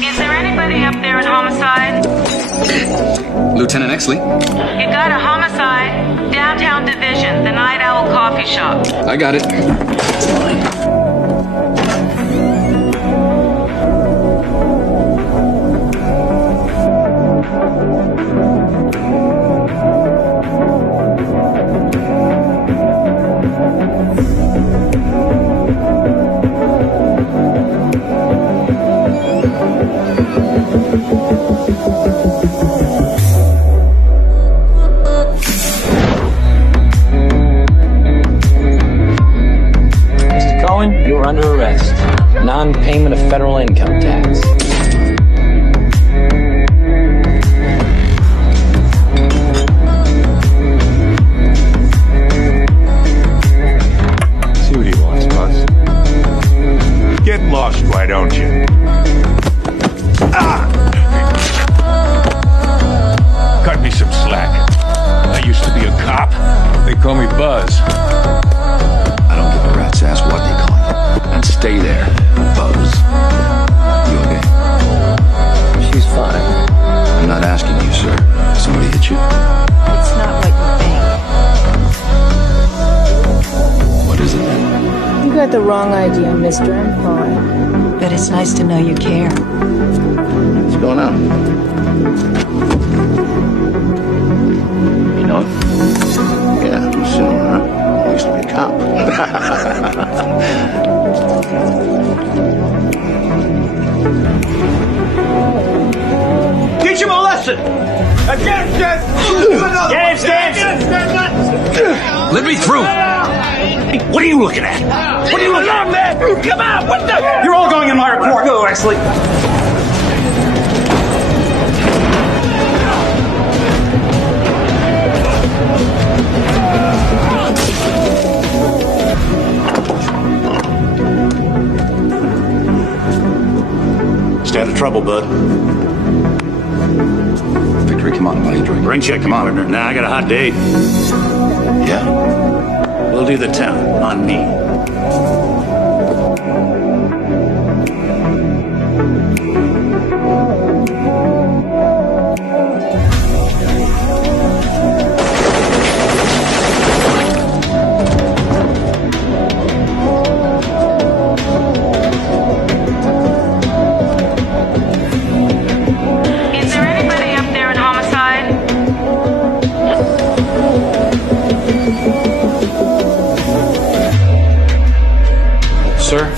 Is there anybody up there in homicide? Lieutenant Exley. You got a homicide, downtown division, the Night Owl coffee shop. I got it. You are under arrest. Non-payment of federal income tax. See what he wants, Buzz. Get lost, why don't you? Ah! Cut me some slack. I used to be a cop. They call me Buzz. I don't give a rat's ass what they call you. And stay there, Buzz. You okay? She's fine. I'm not asking you, sir. Somebody hit you? It's not what you think. What is it then? You got the wrong idea, mister. I'm fine. But it's nice to know you care. What's going on? You know it? Yeah, I'm assuming, huh? I used to be a cop. Teach him a lesson! Against it! Let me through! What are you looking at? What are you looking at, man? Come on! What the? You're all going in my report. Go, Exley. Stay out of trouble, bud. Victory, come on, buy a drink. Rain check, come on. Nah, I got a hot date. Yeah? We'll do the town on me. Is there anybody up there in homicide? Sir,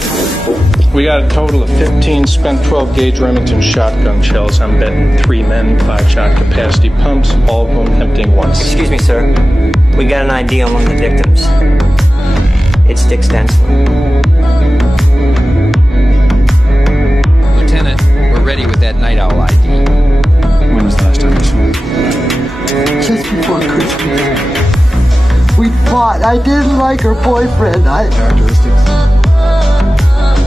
we got a total of 15 spent 12-gauge Remington shotgun shells. I'm betting 3 men, 5-shot capacity pumps, all of them emptying once. Excuse me, sir. We got an ID on one of the victims. It's Dick Stensler. Lieutenant, we're ready with that Night Owl ID. When was the last time you saw him? Just before Christmas. We fought. I didn't like her boyfriend. Characteristics? You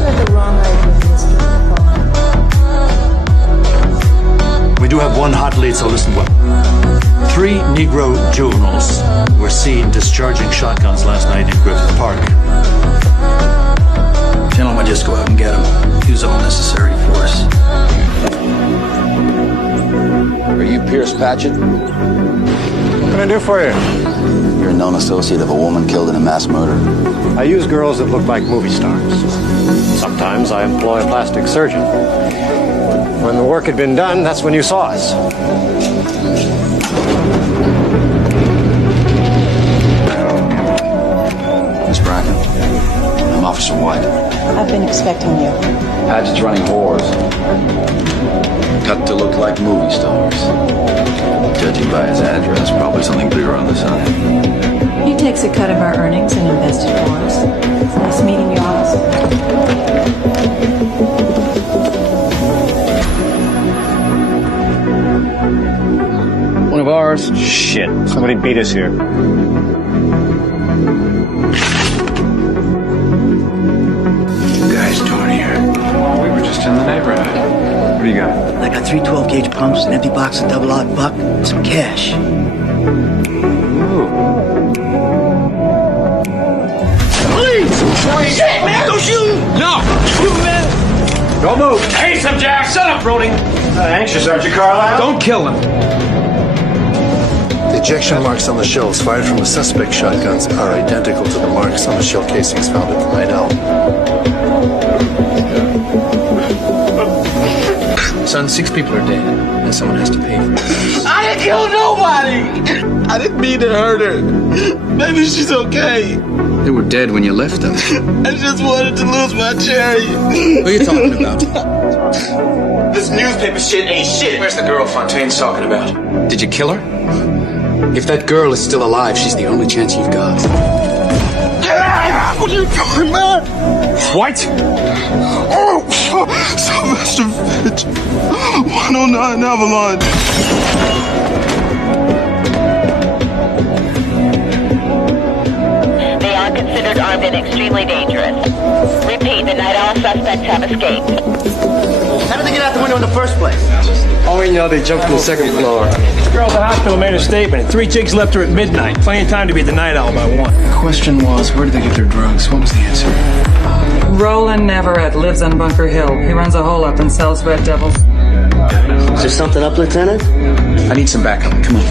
got the wrong idea, mister. I'm fine. We do have one hot lead, so listen well. 3 Negro juveniles were seen discharging shotguns last night in Griffith Park. Gentlemen, just go out and get him. Use all necessary force. Are you Pierce Patchett? What can I do for you? You're a known associate of a woman killed in a mass murder. I use girls that look like movie stars. Sometimes I employ a plastic surgeon. When the work had been done, that's when you saw us. Miss Bracken, I'm Officer White. I've been expecting you. Patchett's running whores. Cut to look like movie stars. Judging by his address, probably something bigger on the side. He takes a cut of our earnings and invests it for us. It's nice meeting you, officer. One of ours? Shit. Somebody beat us here. Guys doing here? We were just in the neighborhood. What do you got? I got 3 12-gauge pumps, an empty box of double-aught buck, and some cash. Please! Shit, man! Don't shoot! No! Shoot, man! Don't move. Hey, some Jack. Shut up, Brody. Anxious, aren't you, Carlisle? Don't kill him. The ejection marks on the shells fired from the suspect shotguns are identical to the marks on the shell casings found at the Night Owl. Son, 6 people are dead, and someone has to pay for it. I didn't kill nobody! I didn't mean to hurt her. Maybe she's okay. They were dead when you left them. I just wanted to lose my cherry. What are you talking about? This newspaper shit ain't shit. Where's the girl Fontaine's talking about? Did you kill her? If that girl is still alive, she's the only chance you've got. What are you talking about? What? Oh, Sylvester Fitch. 109 Avalon. They are considered armed and extremely dangerous. Repeat, the Night Owl suspects have escaped. How did they get out the window in the first place? Oh, we know they jumped from the 2nd floor. The girl at the hospital made a statement. 3 chicks left her at midnight. Plenty of time to be at the Night Owl by 1. The question was, where did they get their drugs? What was the answer? Roland Neverett lives on Bunker Hill. He runs a hole up and sells Red Devils. Is there something up, Lieutenant? I need some backup. Come on.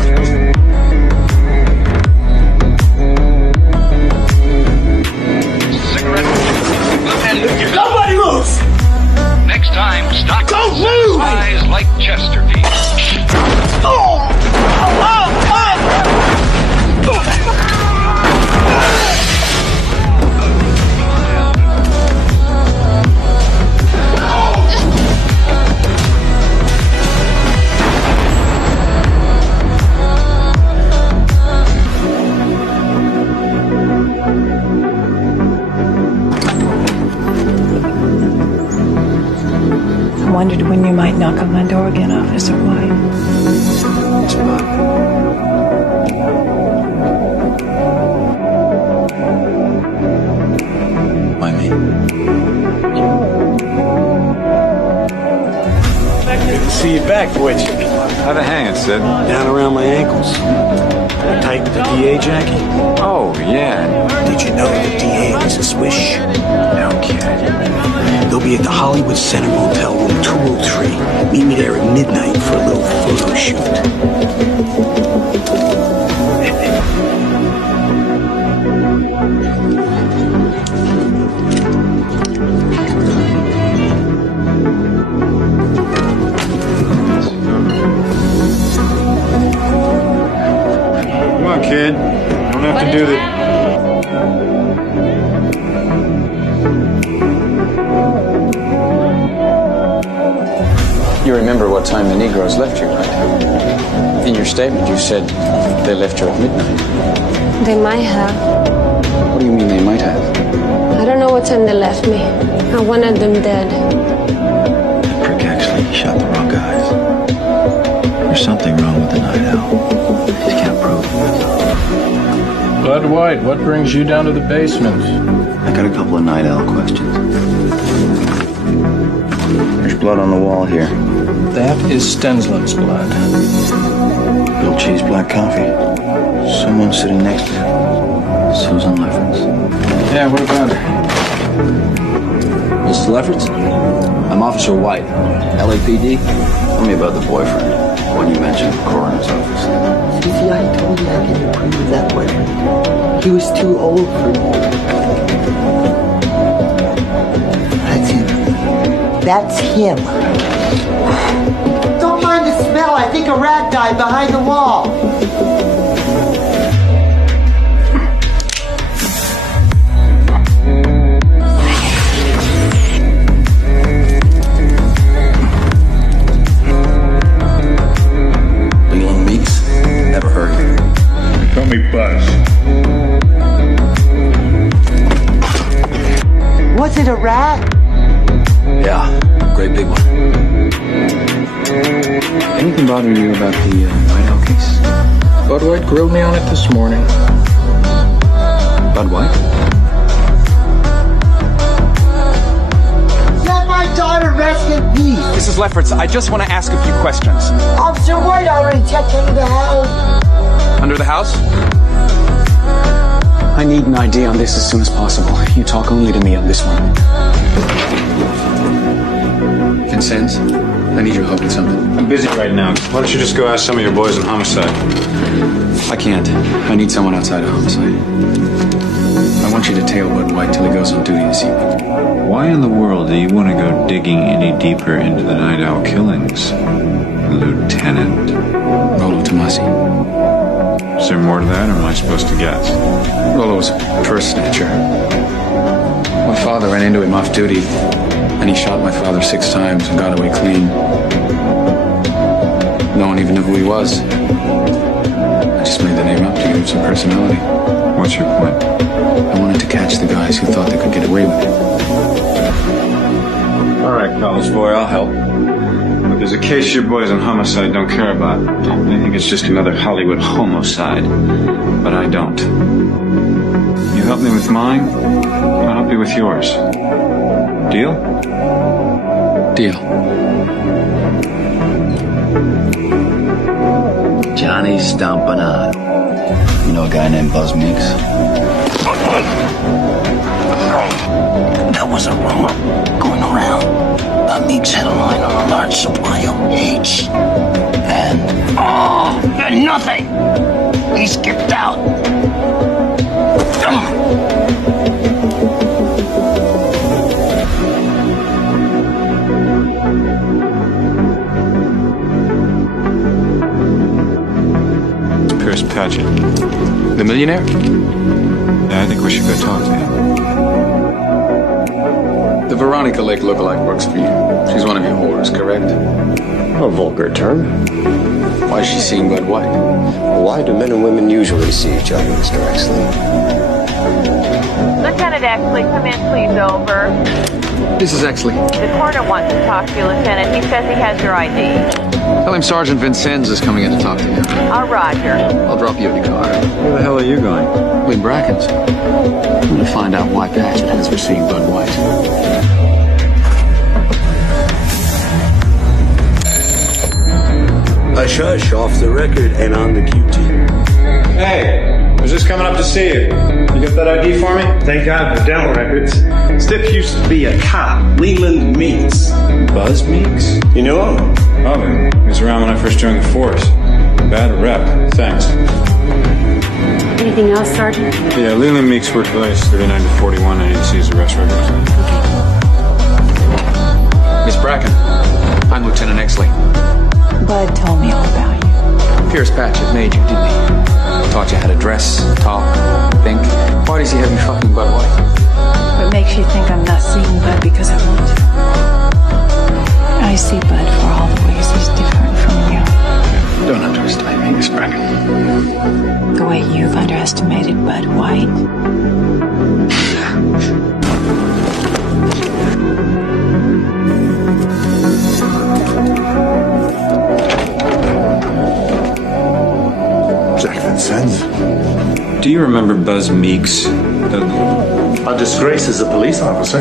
Nobody moves! Next time, stock Don't move! eyes like Chesterfield. Oh! I wondered when you might knock on my door again, Officer White. It's Bob. Why me? Good to see you back, Witch. How'd it hang it, Sid? Down around my ankles. Tight with the DA, Jackie? Oh, yeah. Did you know the DA was a swish? No kidding. They'll be at the Hollywood Center Motel Room 203. Meet me there at midnight for a little photo shoot. Come on, kid. You don't have to do that. You remember what time the Negroes left you, right? In your statement, you said they left you at midnight. They might have. What do you mean they might have? I don't know what time they left me. I wanted them dead. That prick actually shot the wrong guys. There's something wrong with the Night Owl. I just can't prove it. Bud White, what brings you down to the basement? I got a couple of Night Owl questions. There's blood on the wall here. That is Stensland's blood. Grilled cheese, black coffee. Someone sitting next to him. Susan Lefferts. Yeah, what about her? Mrs. Lefferts? I'm Officer White, LAPD. Tell me about the boyfriend. When you mentioned the coroner's office. See, I told you I didn't approve of that boyfriend. He was too old for me. That's him. That's him. Don't mind the smell. I think a rat died behind the wall. Leland Meeks? Never heard of him. Call me Buzz. Was it a rat? Yeah, great big one. Anything bothering you about the Night Owl case? Bud White grilled me on it this morning. Bud White? Let my daughter rest in peace. Mrs. Lefferts, I just want to ask a few questions. Officer White already checked into the house. Under the house? I need an ID on this as soon as possible. You talk only to me on this one. Vincennes, I need your help with something. I'm busy right now. Why don't you just go ask some of your boys in homicide? I can't. I need someone outside of homicide. I want you to tail Bud White till he goes on duty this evening. Why in the world do you want to go digging any deeper into the Night Owl killings, Lieutenant? Rolo Tomasi. Is there more to that, or am I supposed to guess? Rolo was a purse snatcher. My father ran into him off duty, and he shot my father 6 times and got away clean. No one even knew who he was. I just made the name up to give him some personality. What's your point? I wanted to catch the guys who thought they could get away with it. All right, college boy, I'll help. But there's a case your boys in homicide don't care about. They think it's just another Hollywood homicide. But I don't. You help me with mine, I'll help you with yours. Deal? Deal. Johnny Stompanato. You know a guy named Buzz Meeks? That was a rumor going around. Meeks had a line on a large supply of H. And, you're nothing! He skipped out. Pierce Patchett. The millionaire? Yeah, I think we should go talk to him. The Veronica Lake lookalike works for you. She's one of your whores, correct? A vulgar term. Why is she seeing Bud White? Why do men and women usually see each other, Mr. Exley? Lieutenant Exley, come in, please, over. This is Exley. The coroner wants to talk to you, Lieutenant. He says he has your ID. Tell him Sergeant Vincennes is coming in to talk to you. Roger. I'll drop you at your car. Where the hell are you going? Lee Bracken's. I'm going to find out why Patchett has her seeing Bud White. Hush, off the record and on the QT. Hey, I was just coming up to see you. You got that ID for me? Thank God for dental records. Stiff used to be a cop. Leland Meeks. Buzz Meeks? You know him? Oh, man. He was around when I first joined the force. Bad rep. Thanks. Anything else, Sergeant? Yeah, Leland Meeks worked with us 39 to 41. I need to see his arrest records. Miss Bracken, I'm Lieutenant Exley. Bud told me all about you. Pierce Patchett made you, didn't he? Taught you how to dress, talk, think. Why does he have you fucking Bud White? What makes you think I'm not seeing Bud because I want to? I see Bud for all the ways he's different from you. Don't underestimate me, Miss Bracken. The way you've underestimated Bud White. Vincennes. Do you remember Buzz Meeks, Dudley? A disgrace as a police officer.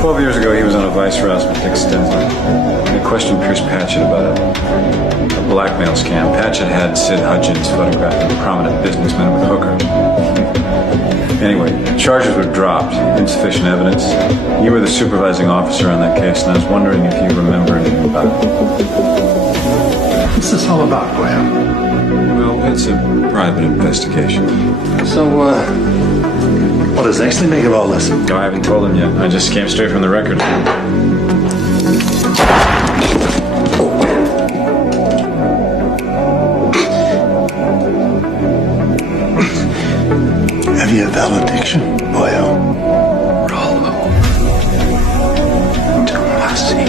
12 years ago, he was on a vice rouse with Dick Stensler. They questioned Pierce Patchett about a blackmail scam. Patchett had Sid Hutchins photographing prominent businessmen with hookers. Anyway, charges were dropped. Insufficient evidence. You were the supervising officer on that case, and I was wondering if you remember anything about it. What's this all about, Graham? Well, it's a private investigation. So, what does Exley make of all this? No, I haven't told him yet. I just came straight from the record. Have you a valediction, boyo? Rolo. Tomasi.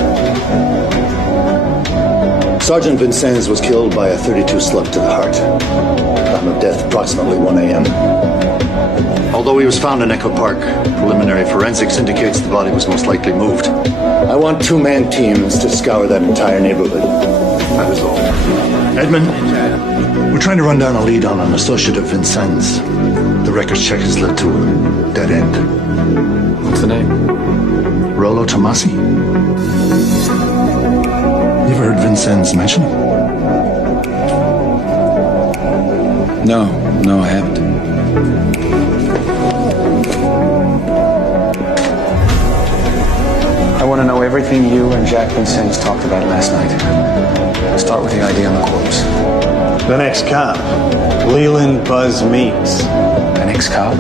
Sergeant Vincennes was killed by a .32 slug to the heart. Time of death approximately 1 a.m. Although he was found in Echo Park, preliminary forensics indicates the body was most likely moved. I want 2-man teams to scour that entire neighborhood. That is all. Edmund, we're trying to run down a lead on an associate of Vincennes. The records check has led to a dead end. What's the name? Rolo Tomasi. You ever heard Vincennes mentioned? No, I haven't. I want to know everything everything you and Jack Vincennes talked about last night. Start with the ID on the corpse. The next cop, Leland Buzz Meeks. An ex-cop?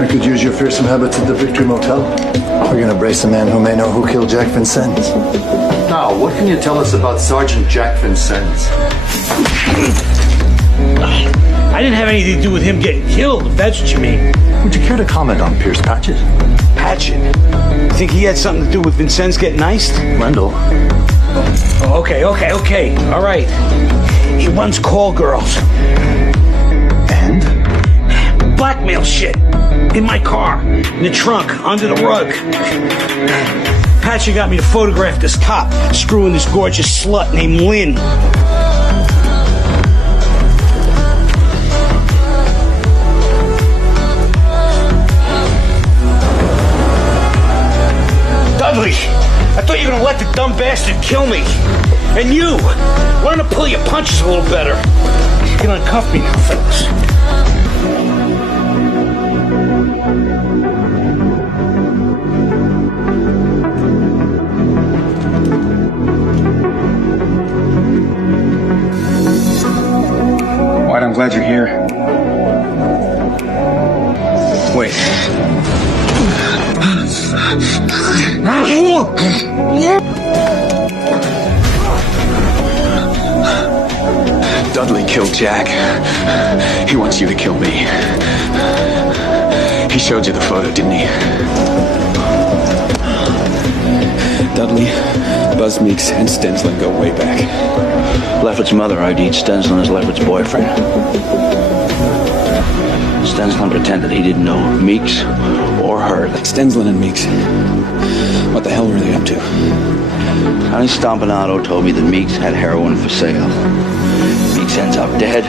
I could use your fearsome habits at the Victory Motel. We're gonna brace a man who may know who killed Jack Vincennes. Now, what can you tell us about Sergeant Jack Vincennes? I didn't have anything to do with him getting killed, if that's what you mean. Would you care to comment on Pierce Patchett? Patchett? You think he had something to do with Vincennes getting iced? Randall. Oh, okay. All right. He runs call girls. And? Blackmail shit. In my car. In the trunk. Under the rug. Patchett got me to photograph this cop screwing this gorgeous slut named Lynn. Dudley, I thought you were gonna let the dumb bastard kill me. And you, learn to pull your punches a little better. You can uncuff me now, fellas. White, I'm glad you're here. Wait. Dudley killed Jack. He wants you to kill me. He showed you the photo, didn't he? Dudley, Buzz Meeks, and Stensland go way back. Lefferts' mother ID'd Stensland as Lefferts' boyfriend. Stensland pretended he didn't know Meeks or her. Stensland and Meeks. What the hell were they up to? Honey Stompanato told me that Meeks had heroin for sale. Meeks ends up dead.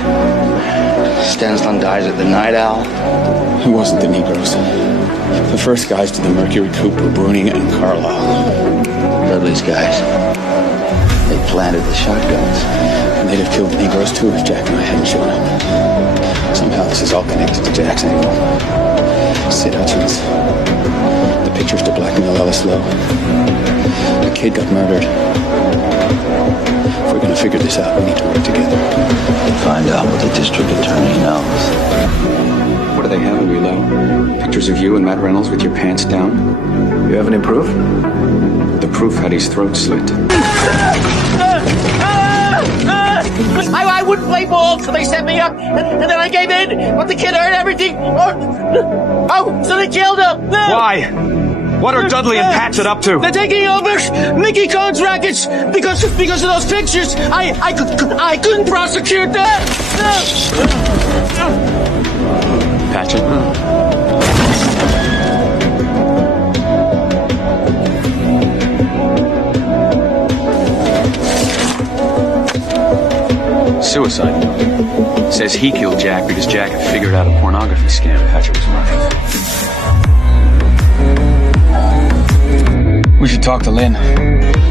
Stensland dies at the Night Owl. It wasn't the Negroes. The first guys to the Mercury Coupe were Bruning and Carlisle. Dudley's guys. They planted the shotguns. And they'd have killed the Negroes too if Jack and I hadn't shown up. Somehow this is all connected to Jack's angle. Sid Hutchins. The pictures to blackmail Ellis Lowe. The kid got murdered. If we're gonna figure this out, we need to work together. Find out what the district attorney knows. What do they have, Lowe? Pictures of you and Matt Reynolds with your pants down? You have any proof? The proof had his throat slit. I wouldn't play ball, so they set me up, and then I gave in, but the kid heard everything. Oh, so they killed him. Why? What are Dudley and Patchett up to? They're taking over Mickey Cohen's rackets because of those pictures. I couldn't prosecute that. Patchett? Suicide note. Says he killed Jack because Jack had figured out a pornography scam Patchett was running. We should talk to Lynn.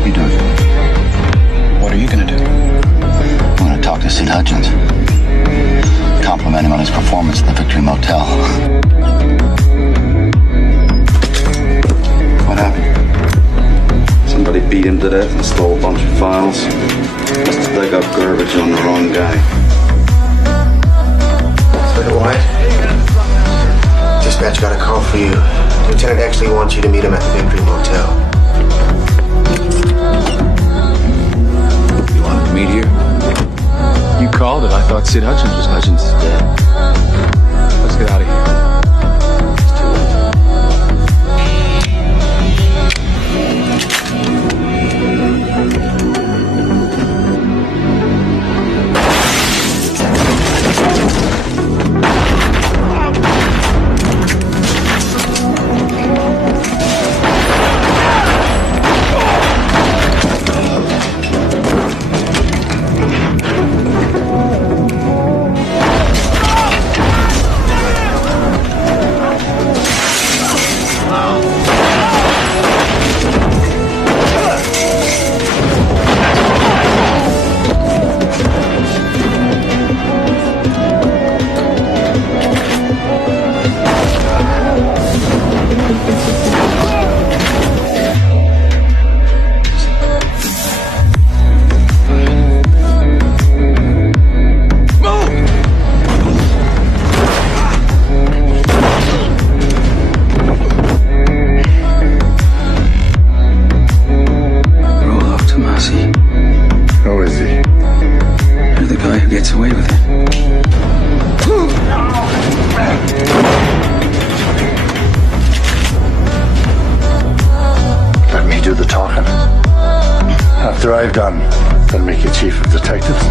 You do it. What are you gonna do? I'm gonna talk to Sid Hutchins. Compliment him on his performance at the Victory Motel. What happened? Somebody beat him to death and stole a bunch of files. Must have dug up garbage on the wrong guy. Inspector White? Dispatch got a call for you. Lieutenant Exley wants you to meet him at the Victory Motel. You wanted to meet here? You called it. I thought Sid Hutchins was Hutchins. Let's get out of here. talking. After I've done, they'll make you chief of detectives.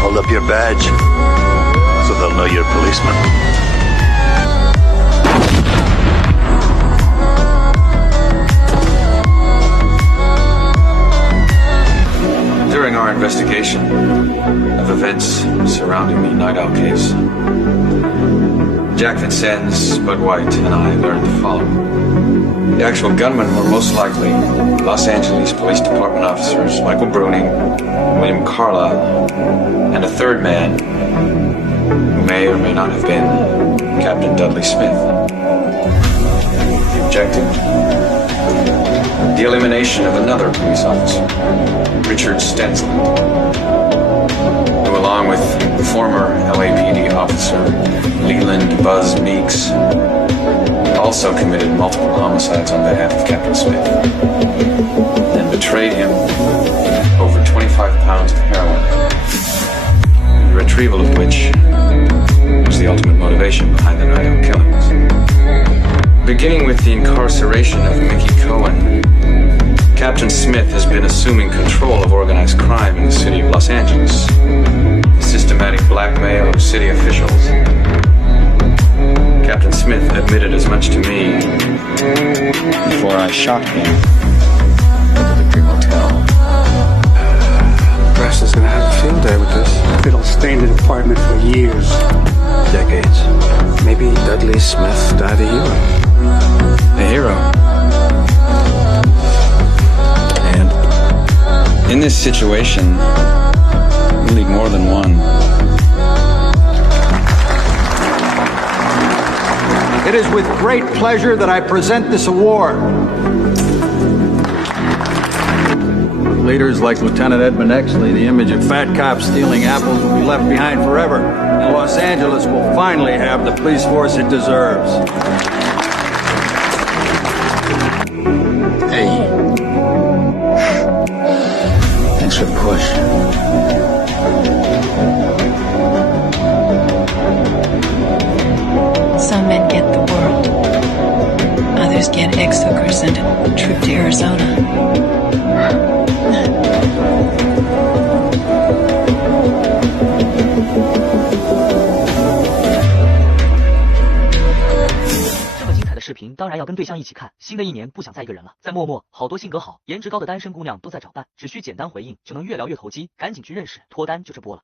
Hold up your badge so they'll know you're a policeman. During our investigation of events surrounding the Night Owl case, Jack Vincennes, Bud White, and I learned the following. The actual gunmen were most likely Los Angeles Police Department officers Michael Bruning, William Carlisle, and a third man who may or may not have been Captain Dudley Smith. The objective? The elimination of another police officer, Richard Stensland, who along with former LAPD officer Leland Buzz Meeks also committed multiple homicides on behalf of Captain Smith and betrayed him over 25 pounds of heroin, the retrieval of which was the ultimate motivation behind the Night Owl killings. Beginning with the incarceration of Mickey Cohen, Captain Smith has been assuming control of organized crime in the city of Los Angeles. The systematic blackmail of city officials. Captain Smith admitted as much to me before I shot him at the Victory Motel. Press is gonna have a field day with this. It'll stain the department for years. Decades. Maybe Dudley Smith died a hero. A hero. And in this situation, we need more than one. It is with great pleasure that I present this award. With leaders like Lieutenant Edmund Exley, the image of fat cops stealing apples will be left behind forever, and Los Angeles will finally have the police force it deserves. Hey. Thanks for the push. Some men get the world. Others get egg hookers and a trip to Arizona.这么精彩的视频当然要跟对象一起看。新的一年不想再一个人了，在陌陌，好多性格好、颜值高的单身姑娘都在找伴，只需简单回应就能越聊越投机，赶紧去认识，脱单就这波了。